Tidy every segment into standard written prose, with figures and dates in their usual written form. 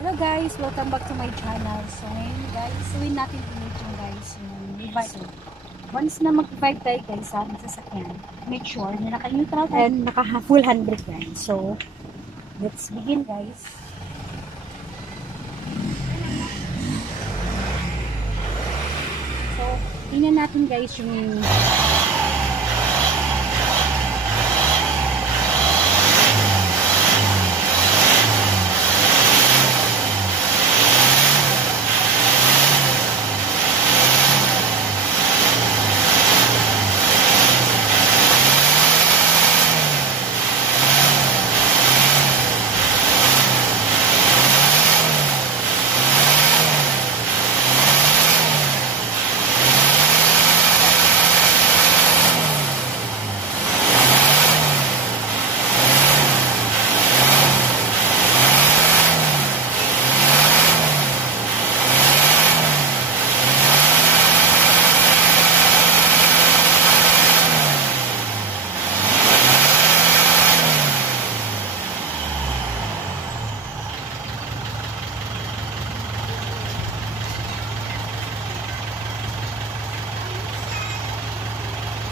Hello guys, welcome back to my channel. So ngayon guys, suwin natin yung guys yung revive. So, once na mag-revive tayo guys sa ating sasakyan, make sure na naka-neutral and naka-full handbrake guys. So let's begin guys. So tingnan natin guys yung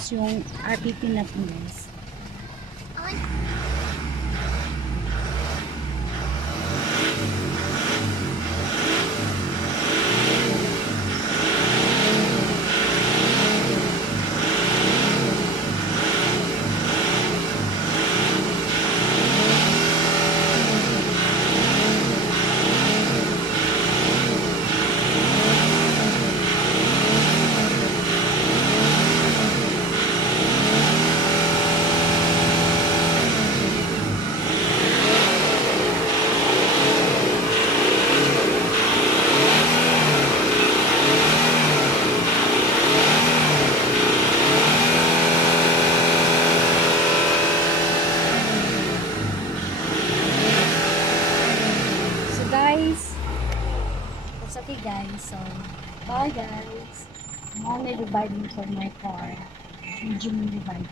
yung RPP natin guys. Guys, that's okay guys. So bye guys. I'm only reviving for my car. Medium reviving.